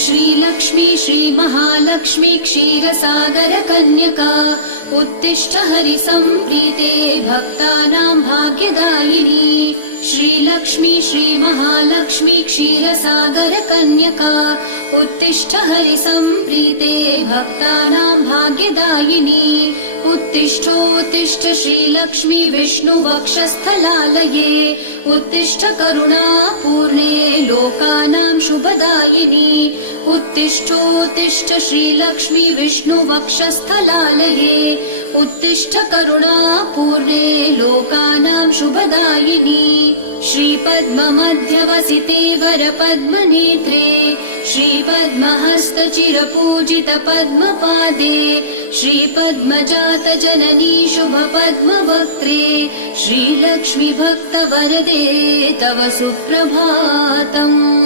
श्रीलक्ष्मी श्रीमहालक्ष्मी क्षीरसागर कन्यका उत्तिष्ठ हरिसम्प्रीते भक्तानां भाग्यदायिनी। श्रीलक्ष्मी श्रीमहालक्ष्मी क्षीरसागर कन्यका उत्तिष्ठ हरिसम्प्रीते भक्तानां भाग्यदायिनी। उत्तिष्ठोत्तिष्ठ श्रीलक्ष्मी विष्णुवक्षस्थलालये उत्तिष्ठ करुणापूर्णे लोकानां शुभदायिनी। उत्तिष्ठोत्तिष्ठ श्रीलक्ष्मी विष्णुवक्षस्थलालये उत्तिष्ठ करुणापूर्णे लोकानां शुभदायिनी। श्रीपद्ममध्यवसिते वरपद्मनेत्रे श्रीपद्महस्तचिरपूजित पद्मपादे श्रीपद्मजात जननी शुभपद्मवक्त्रे श्रीलक्ष्मी भक्तवरदे तव सुप्रभातम्।